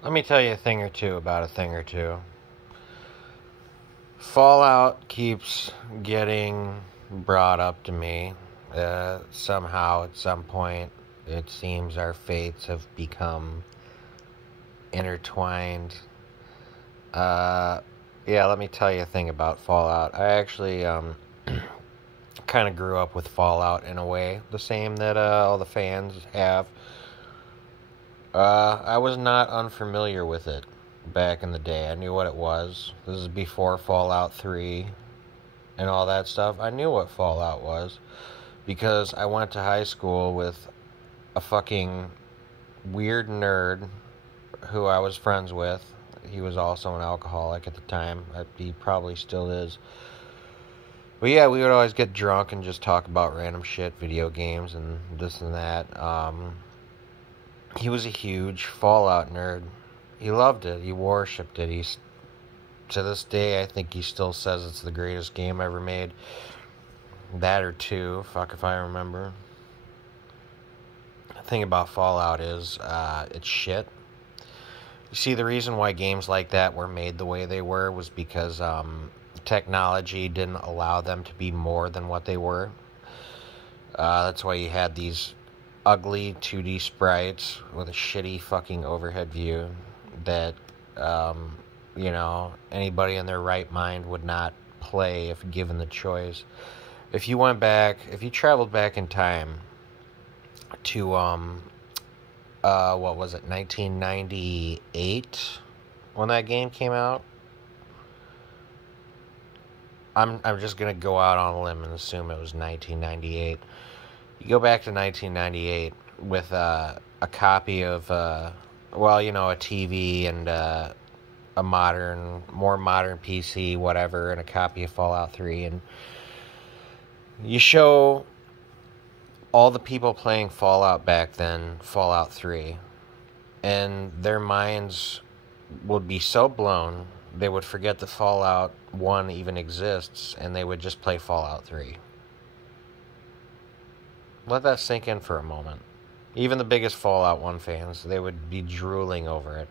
Let me tell you a thing or two about a thing or two. Fallout keeps getting brought up to me. Somehow, at some point, it seems our fates have become intertwined. Uh, yeah, let me tell you a thing about Fallout. I actually kind of grew up with Fallout in a way, the same that all the fans have. I was not unfamiliar with it back in the day. I knew what it was. This is before Fallout 3 and all that stuff. I knew what Fallout was because I went to high school with a fucking weird nerd who I was friends with. He was also an alcoholic at the time. He probably still is. But yeah, we would always get drunk and just talk about random shit, video games and this and that. He was a huge Fallout nerd. He loved it. He worshipped it. To this day, I think he still says it's the greatest game ever made. That or two, fuck if I remember. The thing about Fallout is, it's shit. You see, the reason why games like that were made the way they were was because technology didn't allow them to be more than what they were. That's why you had these ugly 2D sprites with a shitty fucking overhead view that, anybody in their right mind would not play if given the choice. If you traveled back in time to, what was it, 1998 when that game came out? I'm just gonna go out on a limb and assume it was 1998. You go back to 1998 with a copy of, a TV and a more modern PC, whatever, and a copy of Fallout 3, and you show all the people playing Fallout back then, Fallout 3, and their minds would be so blown, they would forget that Fallout 1 even exists, and they would just play Fallout 3. Let that sink in for a moment. Even the biggest Fallout 1 fans, they would be drooling over it.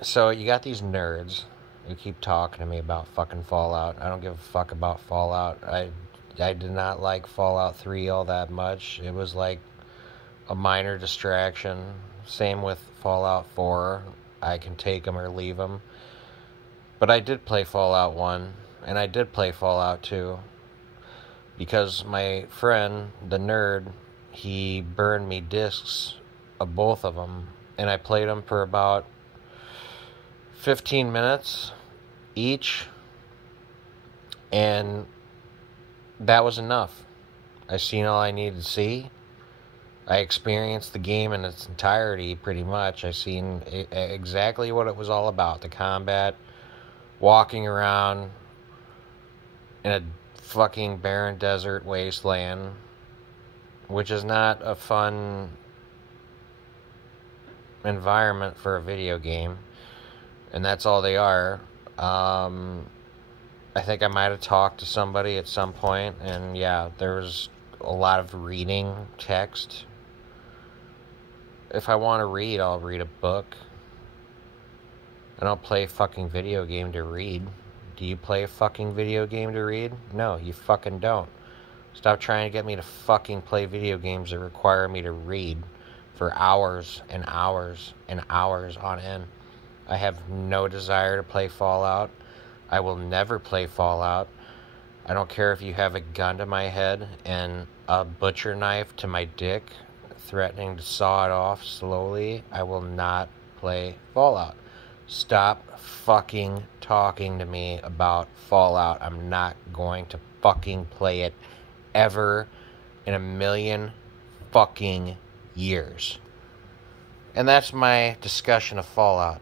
So you got these nerds who keep talking to me about fucking Fallout. I don't give a fuck about Fallout. I did not like Fallout 3 all that much. It was like a minor distraction. Same with Fallout 4. I can take them or leave them. But I did play Fallout 1, and I did play Fallout 2. Because my friend, the nerd, he burned me discs of both of them. And I played them for about 15 minutes each. And that was enough. I seen all I needed to see. I experienced the game in its entirety, pretty much. I seen exactly what it was all about. The combat, walking around in a fucking barren desert wasteland, which is not a fun environment for a video game, and that's all they are. I think I might have talked to somebody at some point, and yeah, there was a lot of reading text. If I want to read, I'll read a book. I don't play a fucking video game to read. Do you play a fucking video game to read? No, you fucking don't. Stop trying to get me to fucking play video games that require me to read for hours and hours and hours on end. I have no desire to play Fallout. I will never play Fallout. I don't care if you have a gun to my head and a butcher knife to my dick, threatening to saw it off slowly. I will not play Fallout. Stop fucking talking to me about Fallout. I'm not going to fucking play it ever in a million fucking years. And that's my discussion of Fallout.